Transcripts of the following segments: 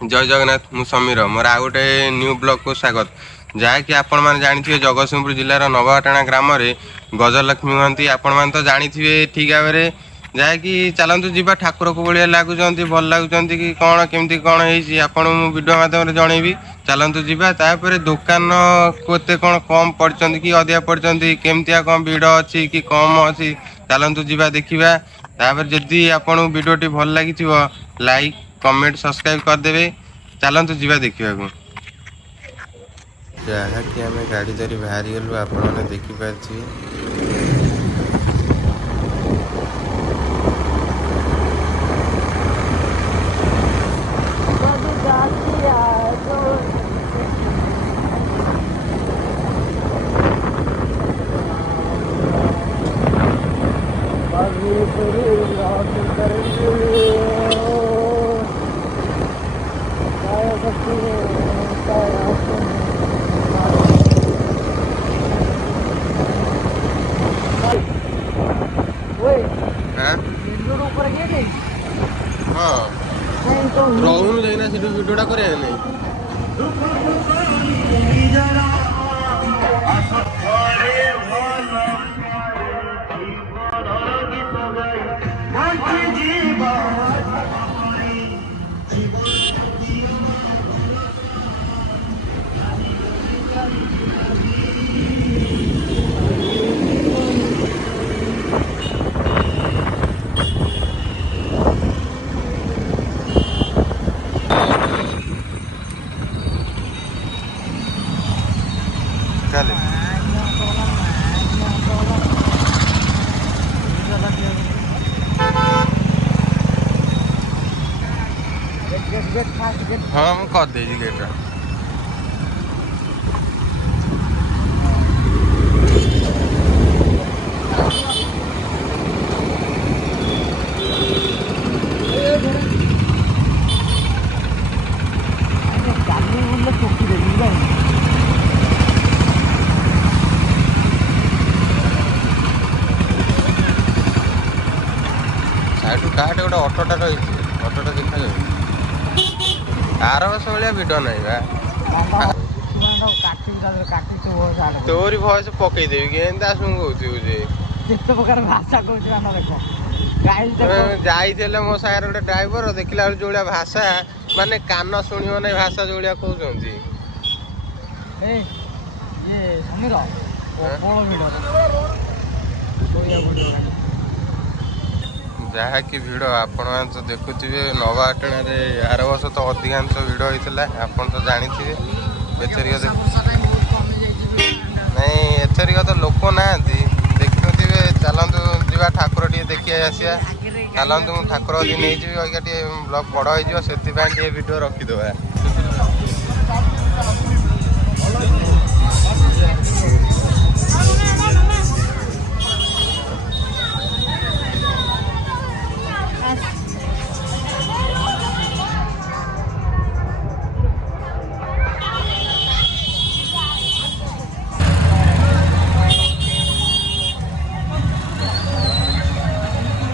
जय जगन्नाथ मु समीर मोर आ गोटे न्यू ब्लॉग को स्वागत जहाँकि आपण मैंने जानी जगतसिंहपुर जिलार नवाटाणा ग्राम में गजलक्ष्मी हमें आपण मैंने तो जानी ठीक भाव में जहाँकि चलतु जी ठाकुर को भाया लगुच भल लगुच कि कौन केमती कौन आपड़ वीडियो मध्यम जनइबी चलतु जापर दुकान केते कौन कम पड़ते कि अधिका पड़ते केमतिया कौन भिड़ अच्छी कि कम अच्छी चलतु जा देखा जदि आपन वीडियो भल लगी लाइक कमेंट सब्सक्राइब करदे चलतु जा देखा जहाँकि आम गाड़ी धरी बाहरी गलु आपने देखिपारे रोहन जाइना से वीडियोटा करे नहीं चले हाँ मुझे कर दे गेट काटे गोटे अटोटा रही अटोटा देखा जाए आर बस भाया भिड ना तोरी भयस पकईदेवी केन्ता कहते जाइए मो सागर गोटे ड्राइवर देखला जो भाषा माने कान शुणव ना भाषा जो कहते जहाँकि भिड़ आपण तो देखुवे नवाटाण आर वर्ष तो अधिकांश भिड़ होता आप तो जानी एथरिक नहीं एथरिक तो लोक ना देखुवे चलतु जा ठाकुर टे देखी आसिया चलतु ठाकुर जी नहीं ब्लॉग बड़ हो से वीडियो रखीदे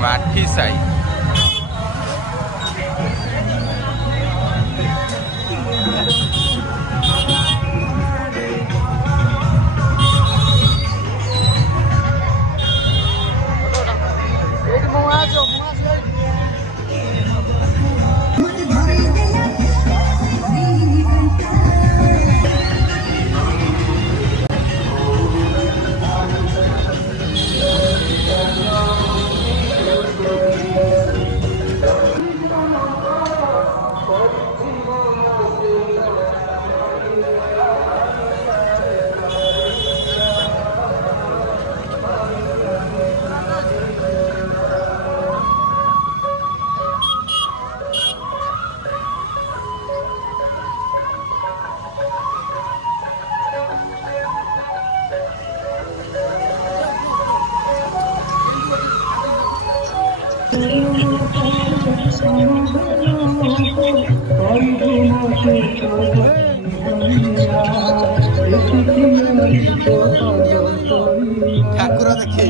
माठी साई ठाकुर देखी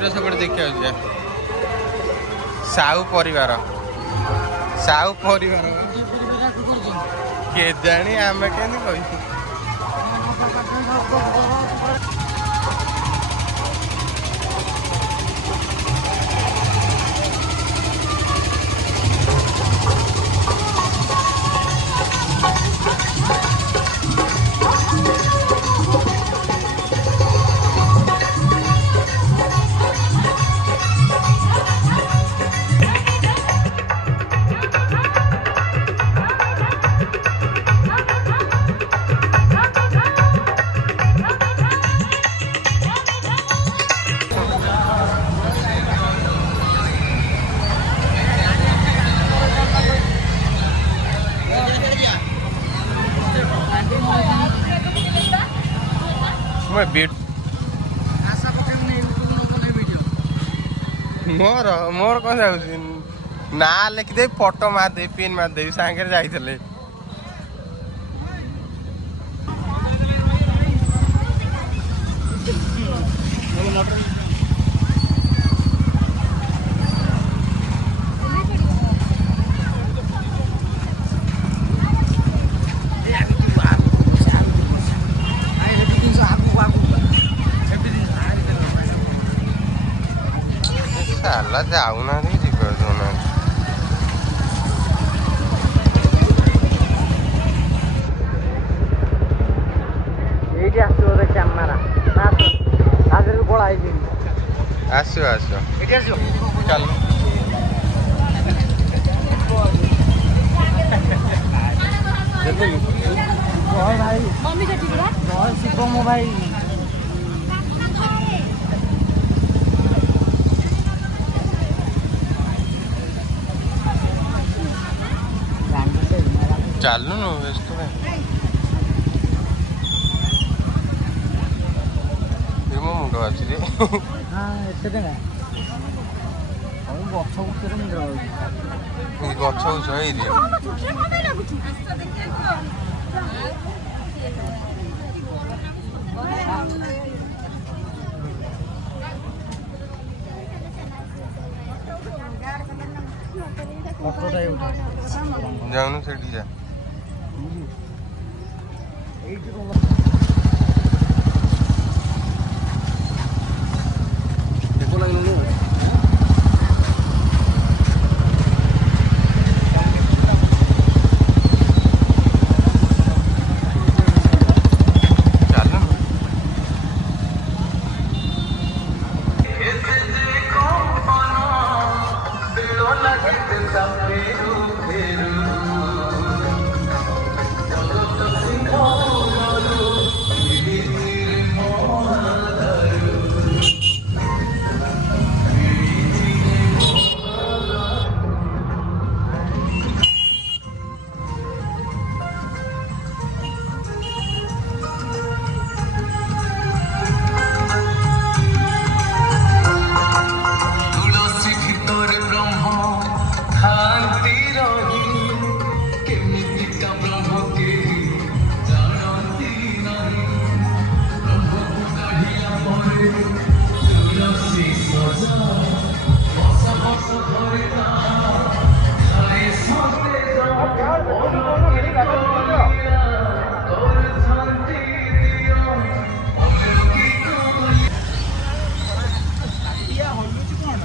मंदिर सब देखा साहू परिवार के जानी आम के मोर कौन जाऊँ ना लिखिदे फोटो मारदे पिन मारदे सांगे जाइले साला जाऊना आसो चल भाई चालू न व्यस्त मो मुंड बाची गछ जाऊन से जा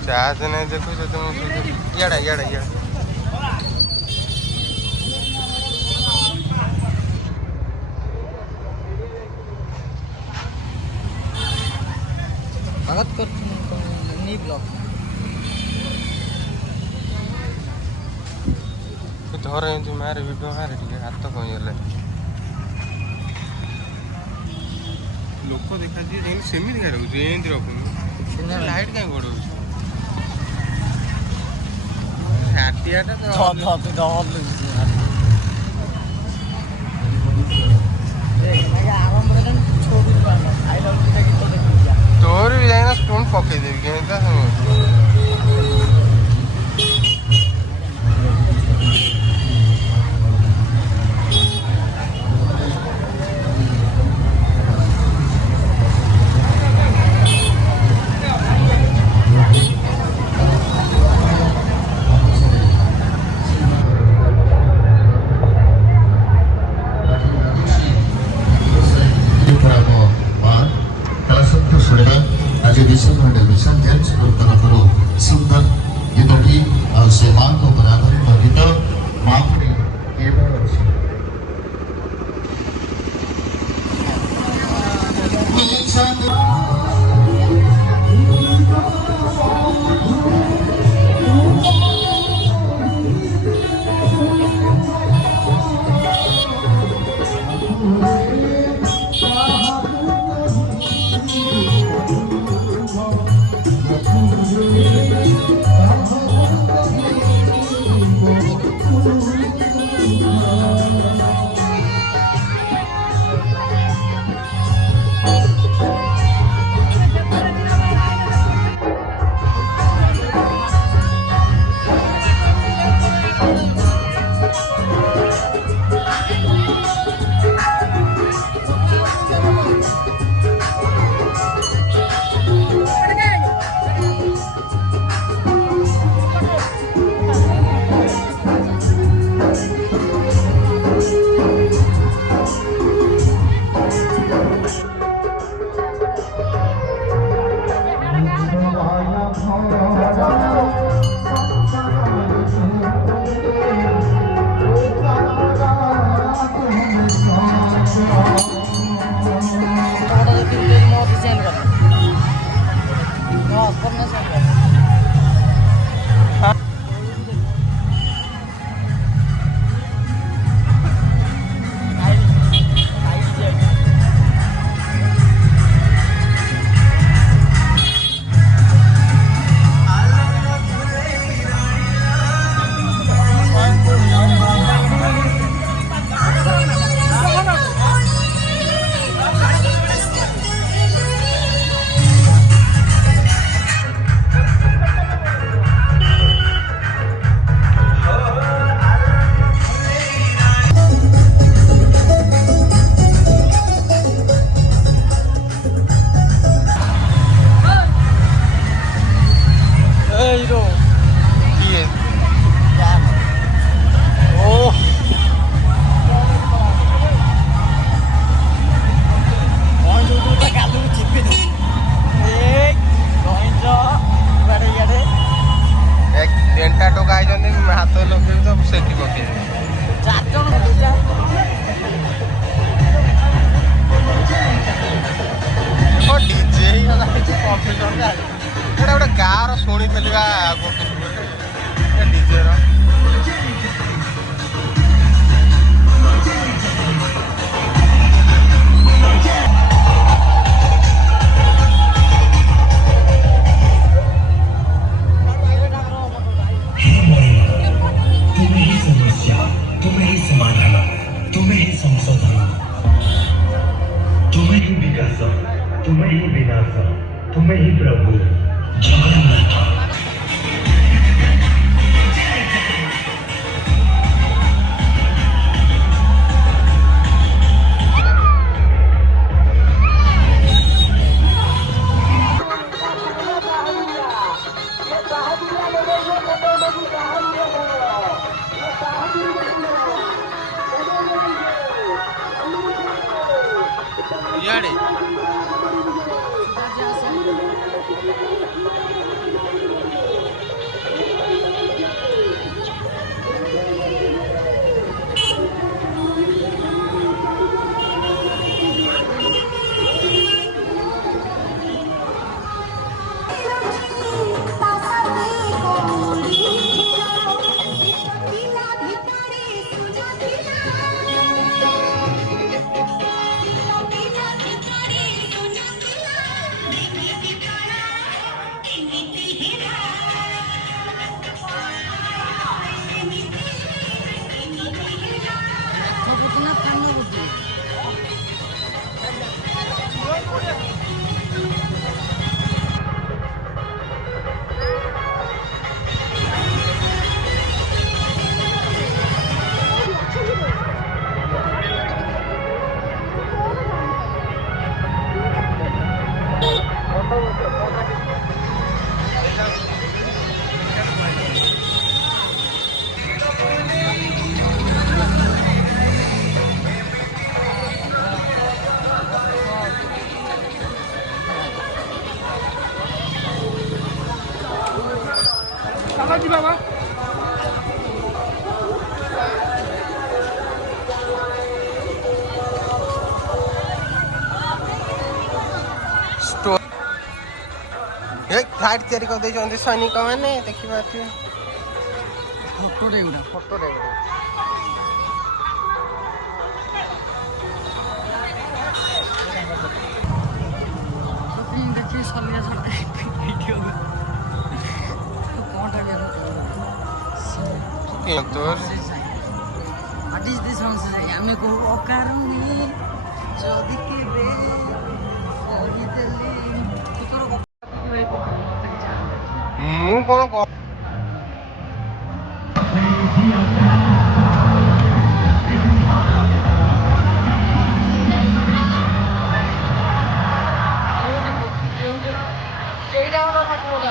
चार्ज नहीं देखो तुम याड़ा याड़ा याड़ा स्वागत कर नी ब्लॉग धर मारे वीडियो मारे टे हाथ कहीं लोक देखा सेमती क्या रखुच एमती रखुन लाइट कहीं बढ़ तोर भी जाए स्टोन पकईदेवी क्या मिशन डिविजन जेम्स तरफ सुंदर गीतटी से माँ को आधारित गीत माँ ତିନିଟା ଟୋକା ଆଇଛନ୍ତି ହାତ ଲଗେଇବି ତ ସେଠି ପକେଇବି 4 ଜଣ ଡିଜେ ହେଇଗଲା କମ୍ପ୍ୟୁଟର ଏଇଟା ଗୋଟେ ଗାଁର ଶୁଣିଥିଲି ବା ଡିଜେର तुम्हें ही समाधान तुम्हें ही संशोधन तुम्हें ही विकास तुम्हें ही विनाश तुम्हें ही प्रभु जगन्नाथ ଇଆଡ଼େ ଫ୍ଲାଇଟ୍ ତିଆରି କରିଦେଇଛନ୍ତି ସୈନିକ ମାନେ ଦେଖିପାରୁଥିବେ। ଫଟୋରେ ଗୁଡ଼ା ଫଟୋରେ ଗୁଡ଼ା देखिए सलिया छड़े वीडियो कौन टाइम तोर व्हाट इज दिस सॉन्ग से हमें को अकारुनी जदी के बे ओही दिल्ली तोर ମୁଁ କଣ ସେଇଟା ଆମର ଠାକୁର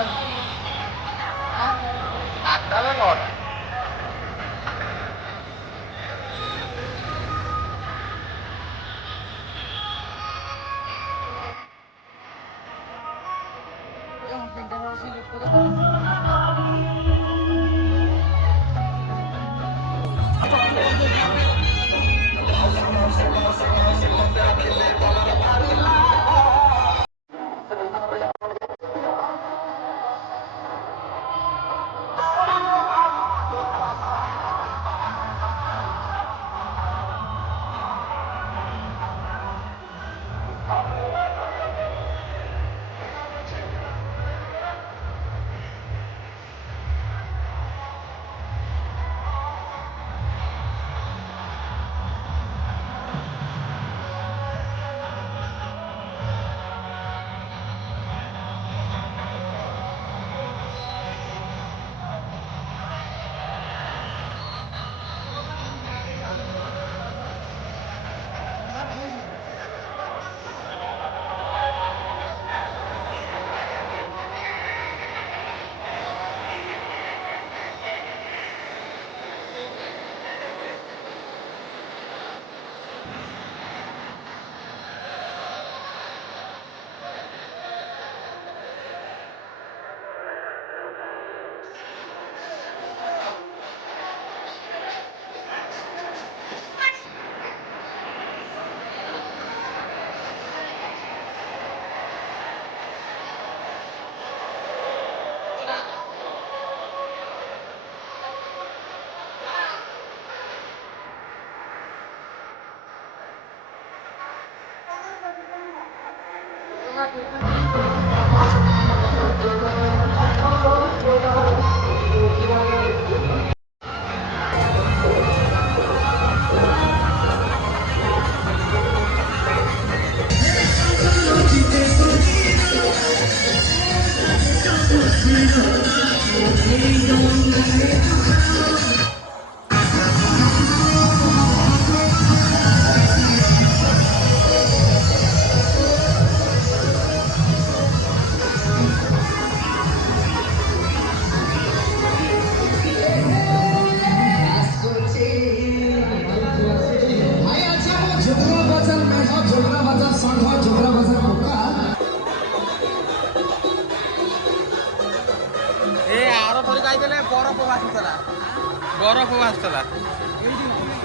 ଆସୁଥିଲା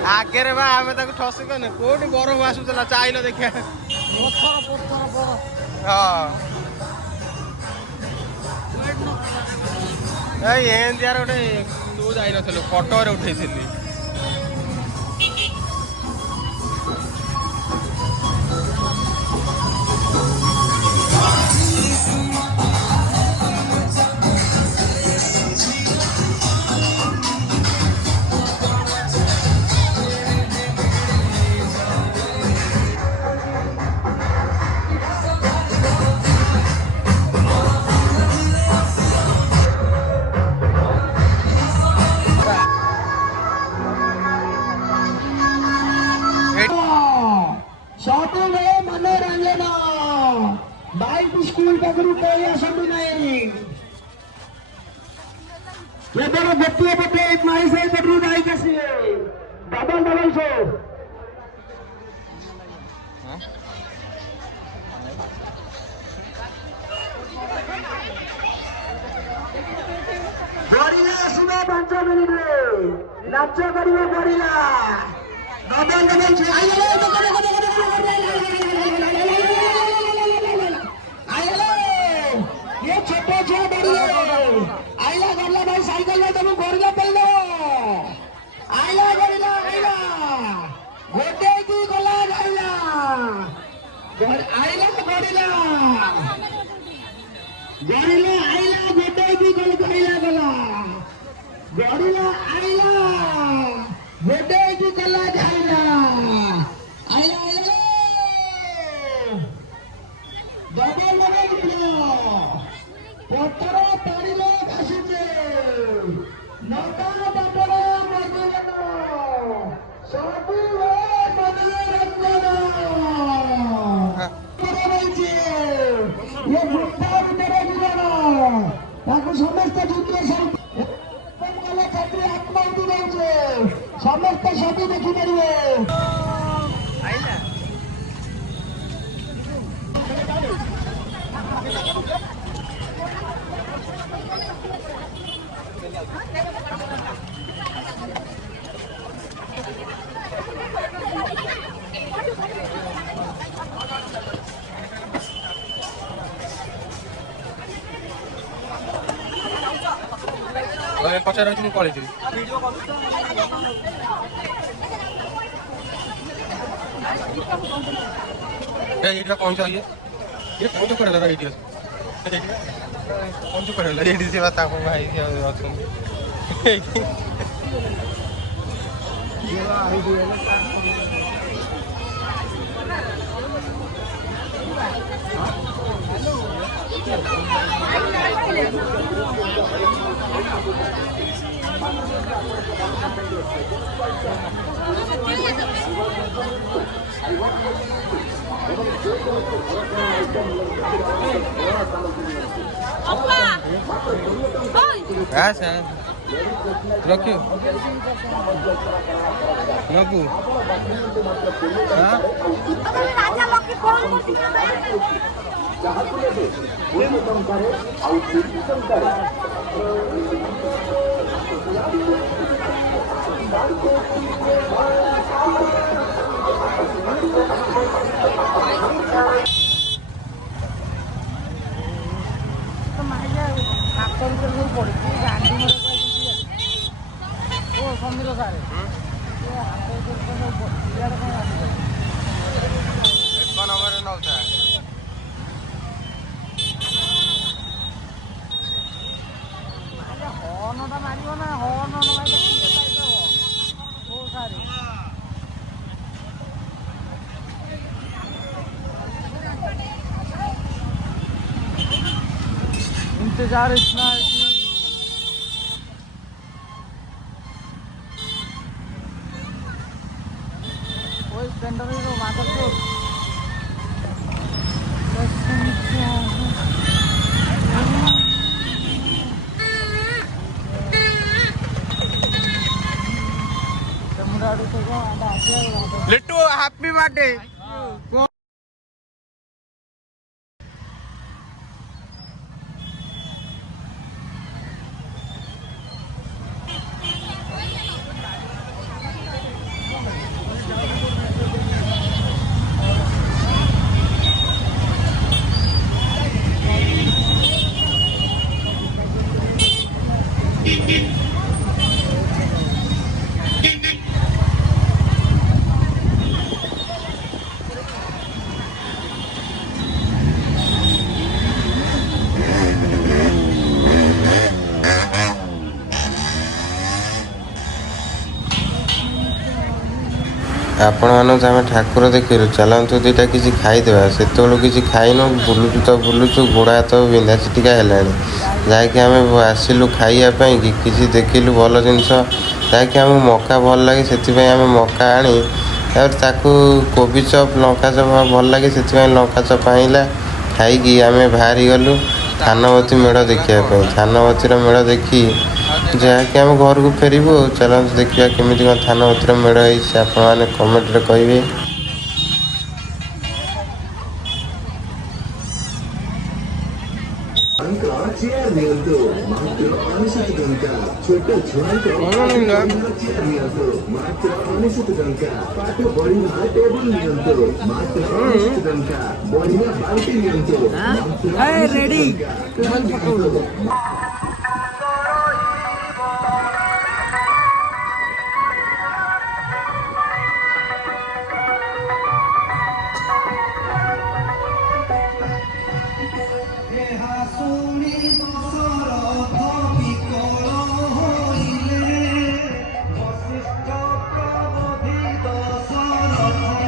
ଆଗରେ ବା ଆମେ ତାକୁ ଠସିକନେ କୋଉଠି ବରଫ ଆସୁଥିଲା ଚାଇଲ ଦେଖିବା ହଁ ଏମିତି ଆର ଗୋଟେ ତୁ ଯାଇନଥିଲୁ ଫଟୋରେ ଉଠେଇଥିଲି। मनोरंजन बाइक स्कूल पाखु कही आसतु नहीं केवल गोटे पटे माई से पटू बाइक आसवे डबल डबल शो बढ़िया सुनो 5 मिनिट नाच कर बढ़िया डबल डबल शो ये छोटे ଗୋଟେଇକି ଗଲା ଗାଇଲା ଆଇଲା ଗଡ଼ିଲା ଗଡ଼ିଲା ଆଇଲା ଗୋଟେଇକି ଗାଇଲା ଗଲା ଗଡ଼ିଲା ଆଇଲା ଗୋଟେଇକି ଗଲା ଗାଇଲା ଆଇଲା ଆଇଲା ଡବଲ ପଥର ପାଣିରେ ଭାସୁଛେ ନଦା ବାଟର ମଧୁବନ ସବୁବେଳେ ମନୋରଞ୍ଜନ ରହିଛି ଏ ବୃଦ୍ଧା ଭିତରେ ଜୀବନ ତାକୁ ସମସ୍ତେ ଯୁଦ୍ଧ ଗଲେ ଛାତ୍ରୀ ଆତ୍ମାହୁତି ଦଉଛେ ସମସ୍ତେ ସବୁ ଦେଖିପାରିବେ ପଚାର ମୁଁ ପଳେଇଥିଲି ଏଇଟା ପହଞ୍ଚ ଇଏ ପହଞ୍ଚ କରେଲା ଏଇଠି ଅଛି ପହଞ୍ଚ କରେଲା ଏଇଠି ସେ ତାଙ୍କ ଭାଇ ଅଛନ୍ତି ଏଇଠି ଆଚ୍ଛା ରଖିବ ନବୁ ସମୀର ସାର୍ ଏକ ନମ୍ବରରେ ନଉଥା ହର୍ଣ୍ଣଟା ମାରିବ ନା ହର୍ଣ୍ଣ ନ ମାରିଲେ କିଏ ପାଇଦେବ ଓ ସାର୍ इंतजार इतना है कि कोई स्टैंडर ही तो माता को लिट्टू हैप्पी बर्थडे ଆପଣମାନଙ୍କୁ ଆମେ ଠାକୁର ଦେଖିଲୁ ଚାଲନ୍ତୁ ଦୁଇଟା କିଛି ଖାଇଦେବା ସେତେବେଳୁ କିଛି ଖାଇନୁ ବୁଲୁଛୁ ତ ବୁଲୁଛୁ ଗୋଡ଼ ହାତ ବିନ୍ଧା ଛିଟିକା ହେଲାଣି ଯାହାକି ଆମେ ଆସିଲୁ ଖାଇବା ପାଇଁ କିଛି ଦେଖିଲୁ ଭଲ ଜିନିଷ ଯାହାକି ଆମକୁ ମକା ଭଲ ଲାଗେ ସେଥିପାଇଁ ଆମେ ମକା ଆଣି ତାପରେ ତାକୁ କୋବି ଚପ୍ ଲଙ୍କା ଚପ୍ ଭଲ ଲାଗେ ସେଥିପାଇଁ ଲଙ୍କା ଚପ୍ ଆଣିଲା ଖାଇକି ଆମେ ବାହାରି ଗଲୁ ଥାନବତୀ ମେଢ଼ ଦେଖିବା ପାଇଁ ଥାନବତୀର ମେଢ଼ ଦେଖି ଯାହାକି ଆମେ ଘରକୁ ଫେରିବୁ ଚାଲନ୍ତୁ ଦେଖିବା କେମିତି କ'ଣ ଥାନବତୀର ମେଢ଼ ହେଇଛି ଆପଣମାନେ କମେଣ୍ଟରେ କହିବେ चेयर नियंतो मात्र 69 टंका छोटे छुआंको चेयर नियंतो मात्र 69 टंका पाठ बढ़िया टेबल नियंतो मात्र 69 टंका बढ़िया बाल्टी नियंतो रेडी